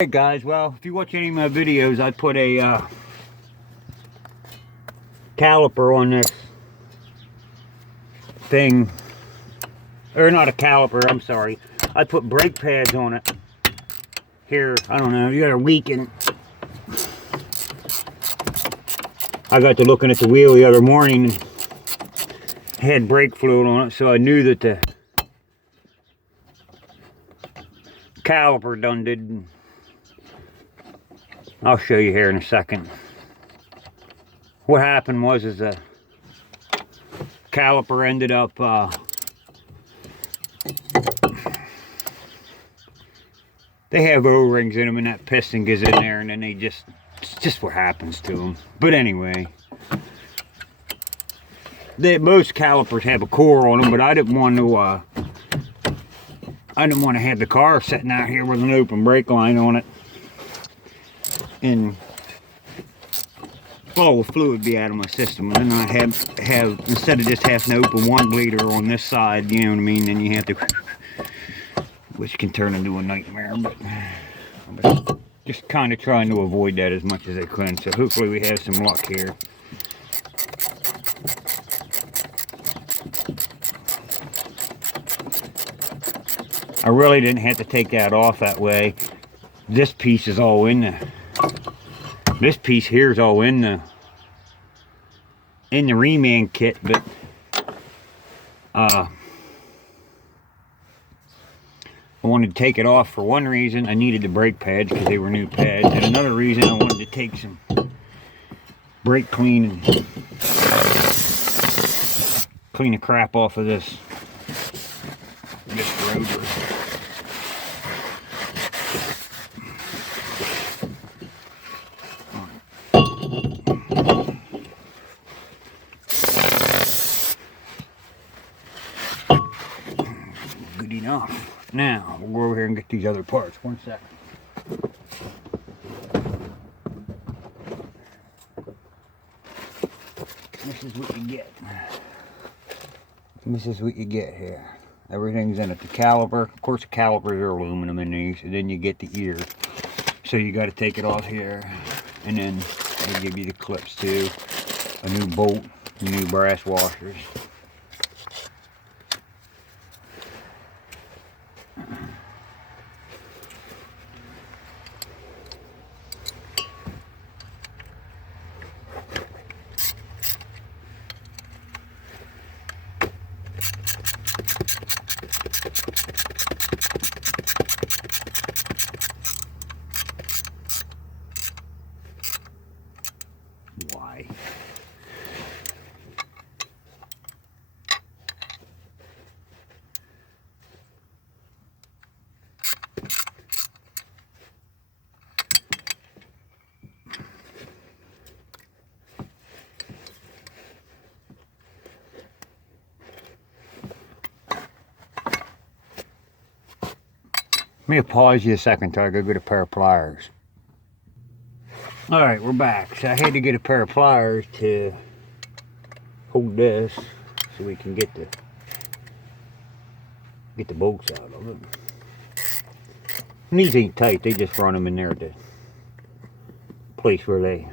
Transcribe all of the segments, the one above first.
Hey guys, well, if you watch any of my videos, I put a caliper on this thing, or not a caliper, I'm sorry. I put brake pads on it here. I don't know, you got a week, and I got to looking at the wheel the other morning and had brake fluid on it, so I knew that the caliper done did. I'll show you here in a second. What happened was the caliper ended up they have O-rings in them, and that piston gets in there, and then it's just what happens to them. But anyway, most calipers have a core on them, but I didn't want to have the car sitting out here with an open brake line on it and all the fluid be out of my system, and then I have instead of just having to open one bleeder on this side, you know what I mean, then you have to, which can turn into a nightmare. But just kind of trying to avoid that as much as I can, so hopefully we have some luck here. I really didn't have to take that off that way. This piece is all in there. This piece here is all in the reman kit, but I wanted to take it off for one reason. I needed the brake pads because they were new pads, and another reason I wanted to take some brake clean and clean the crap off of this rotor. Good enough. Now we'll go over here and get these other parts. 1 second. This is what you get. This is what you get here. Everything's in it. The caliper, of course, the calipers are aluminum in these, and then you get the ear. So you got to take it off here, and then they give you the clips too, a new bolt, new brass washers. Why? Let me pause you a second till I go get a pair of pliers. Alright, we're back. So I had to get a pair of pliers to hold this so we can get the bolts out of it. And these ain't tight, they just run them in there at the place where they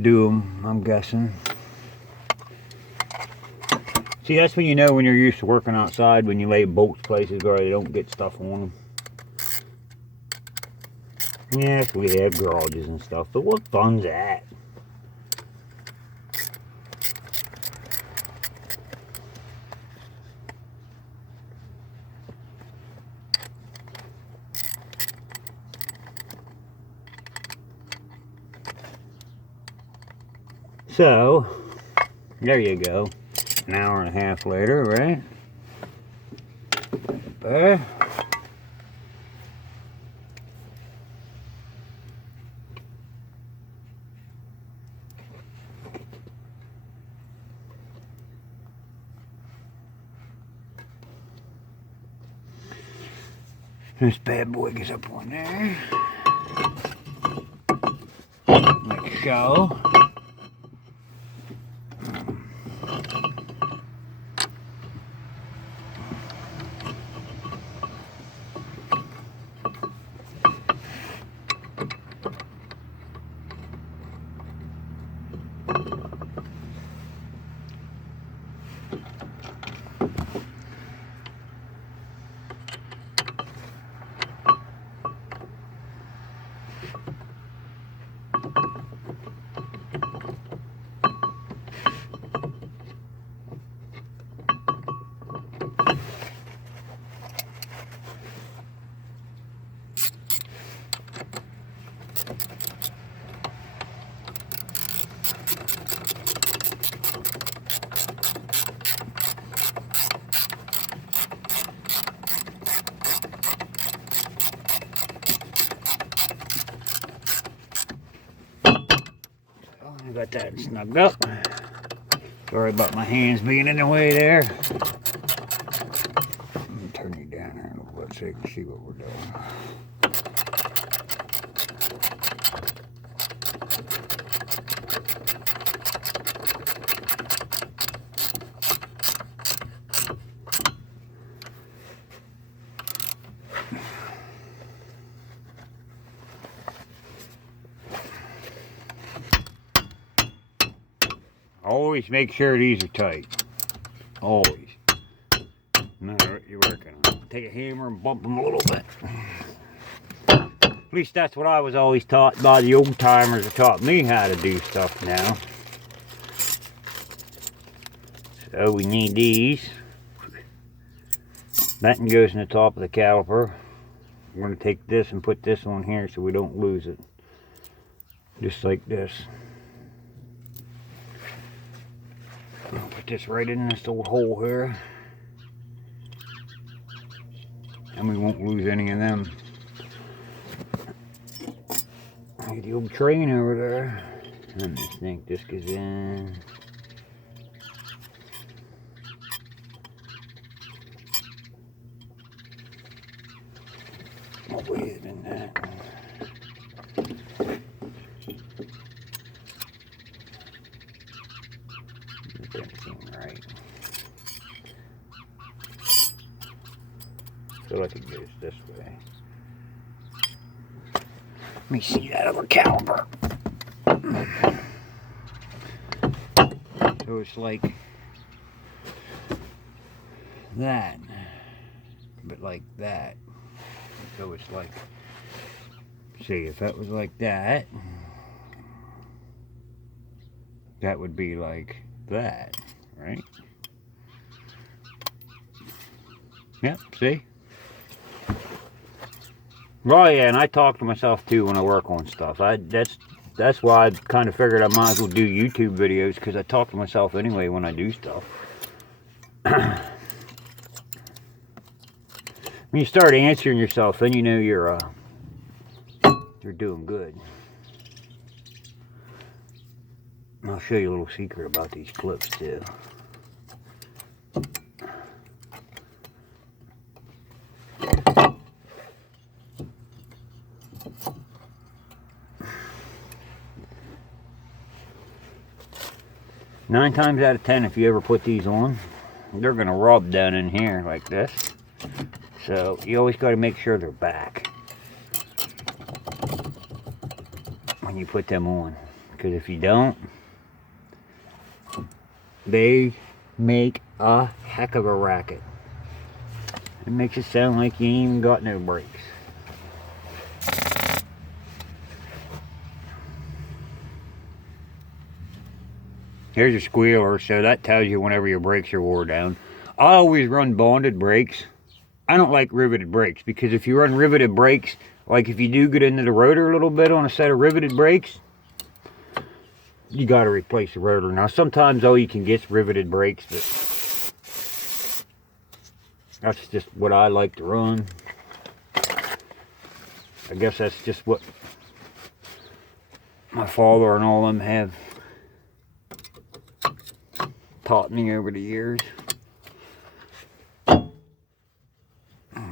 do them, I'm guessing. See, that's when you know when you're used to working outside, when you lay bolts places where they don't get stuff on them. Yes, we have garages and stuff, but what fun's that? So, there you go. An hour and a half later, right? There. This bad boy gets up on there. Like so. I got that snugged up. Sorry about my hands being in the way there. Let me turn you down here a little bit so you can see what we're doing. Always make sure these are tight. Always. No matter what you're working on. Take a hammer and bump them a little bit. At least that's what I was always taught by the old timers that taught me how to do stuff now. So we need these. That one goes in the top of the caliper. We're going to take this and put this on here so we don't lose it. Just like this. I'll put this right in this old hole here. And we won't lose any of them. Look at the old train over there. And this thing just goes in. More weight than that. That doesn't seem right. I feel like it goes this way. Let me see that other caliper. So it's like that, but like that. So it's like, see, if that was like that, that would be like that, right? Yep, see? Well, yeah, and I talk to myself too when I work on stuff. That's why I kind of figured I might as well do YouTube videos, because I talk to myself anyway when I do stuff. When you start answering yourself, then you know you're doing good. And I'll show you a little secret about these clips too. Nine times out of 10, if you ever put these on, they're gonna rub down in here like this. So you always got to make sure they're back when you put them on, because if you don't, they make a heck of a racket. It makes it sound like you ain't even got no brakes. Here's a squealer, so that tells you whenever your brakes are wore down. I always run bonded brakes. I don't like riveted brakes, because if you run riveted brakes, like if you do get into the rotor a little bit on a set of riveted brakes, you got to replace the rotor. Now sometimes all you can get is riveted brakes, but that's just what I like to run. I guess that's just what my father and all them have taught me over the years.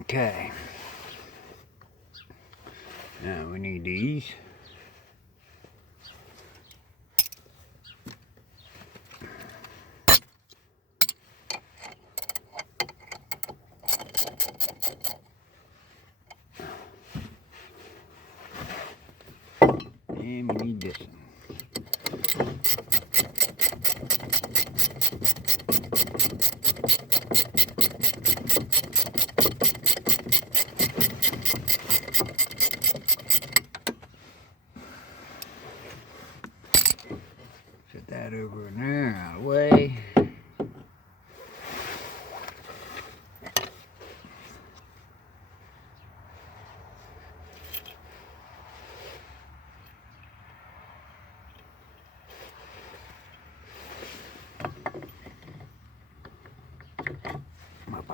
Okay. Now we need these. And we need this one. Set that over in there, out of the way.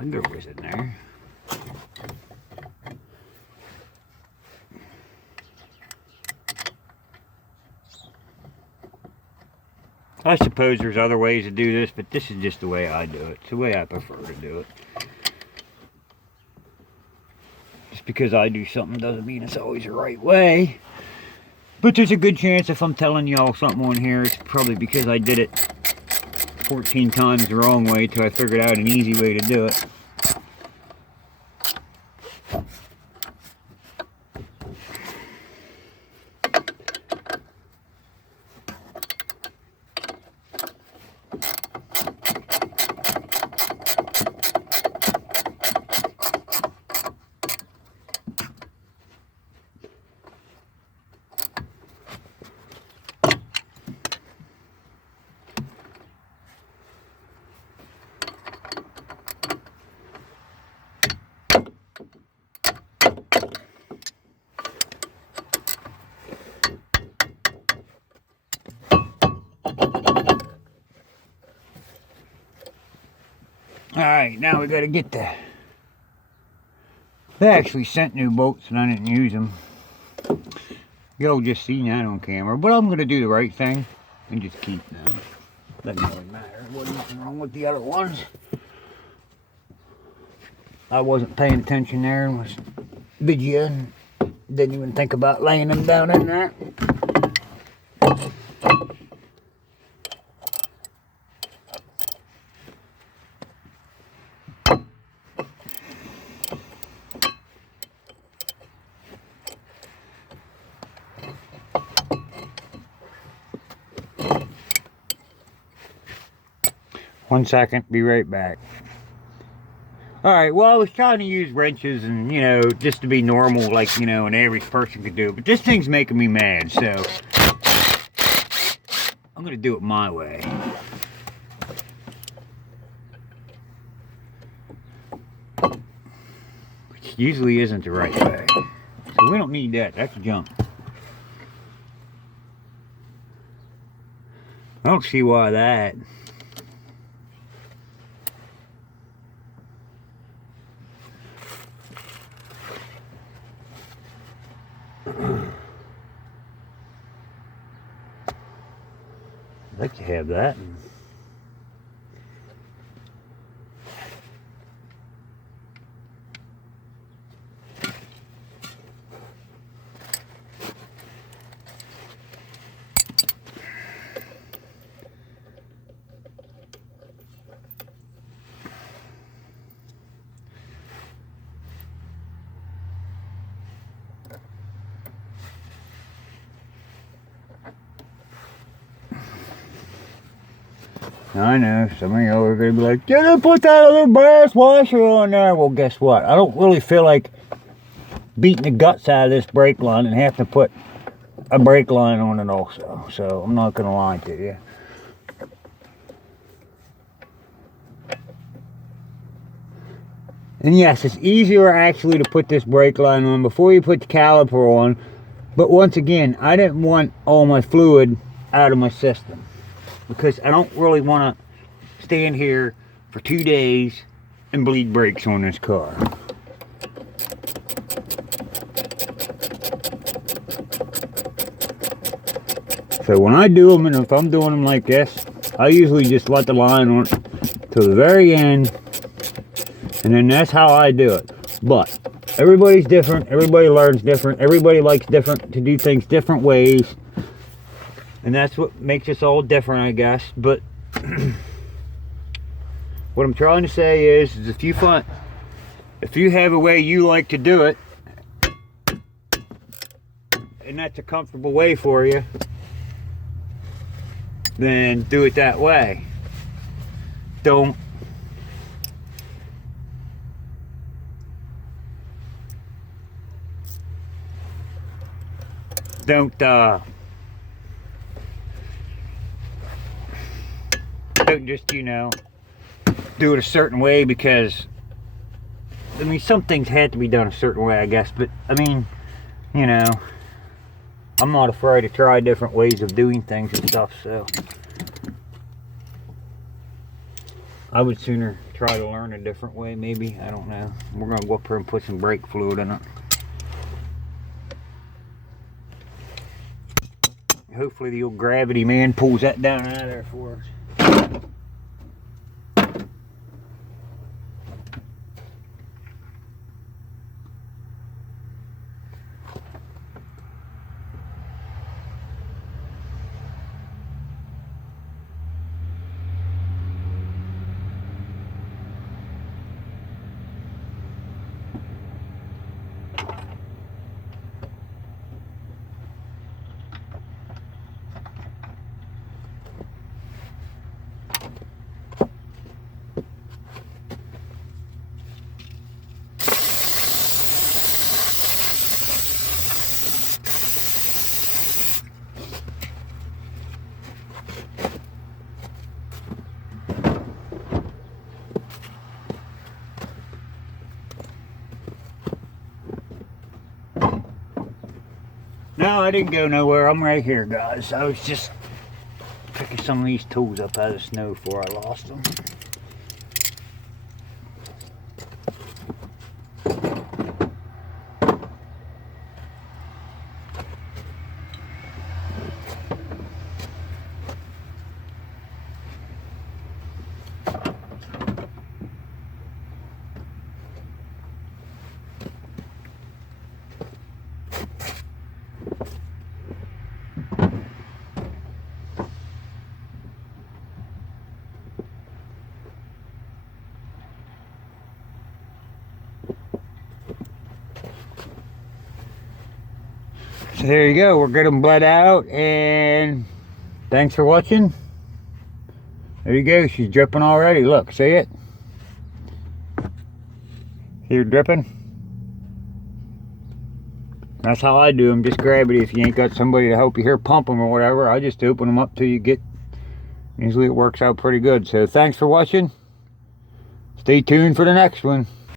wonder what was in there. I suppose there's other ways to do this, but this is just the way I do it. It's the way I prefer to do it. Just because I do something doesn't mean it's always the right way. But there's a good chance if I'm telling y'all something on here, it's probably because I did it 14 times the wrong way till I figured out an easy way to do it. Alright, now we gotta get the... They actually sent new bolts and I didn't use them. Y'all just seen that on camera. But I'm gonna do the right thing and just keep them. Doesn't really matter. There wasn't nothing wrong with the other ones. I wasn't paying attention there and was videoing. Didn't even think about laying them down in there. One second, be right back. Alright, well, I was trying to use wrenches and, you know, just to be normal, like, you know, an average person could do. But this thing's making me mad, so I'm going to do it my way. Which usually isn't the right way. So we don't need that. That's junk. I don't see why that... I'd like to have that. I know, some of y'all are going to be like, didn't put that little brass washer on there. Well, guess what? I don't really feel like beating the guts out of this brake line and have to put a brake line on it also. So, I'm not going to lie to you. And yes, it's easier actually to put this brake line on before you put the caliper on. But once again, I didn't want all my fluid out of my system. Because I don't really want to stand here for 2 days and bleed brakes on this car. So when I do them, and if I'm doing them like this, I usually just let the line on to the very end. And then that's how I do it. But everybody's different. Everybody learns different. Everybody likes different to do things different ways. And that's what makes us all different, I guess. But what I'm trying to say is if you have a way you like to do it, and that's a comfortable way for you, then do it that way. Don't just, you know, do it a certain way because, I mean, some things had to be done a certain way, I guess, but, I mean, you know, I'm not afraid to try different ways of doing things and stuff, so I would sooner try to learn a different way, maybe. I don't know. We're going to go up here and put some brake fluid in it. Hopefully the old gravity man pulls that down out of there for us. No, I didn't go nowhere. I'm right here, guys. I was just picking some of these tools up out of the snow before I lost them. So there you go, we're getting bled out, and thanks for watching. There you go, she's dripping already. Look, see it? See her dripping? That's how I do them, just grab it if you ain't got somebody to help you here pump them or whatever. I just open them up till you get, usually it works out pretty good. So thanks for watching. Stay tuned for the next one.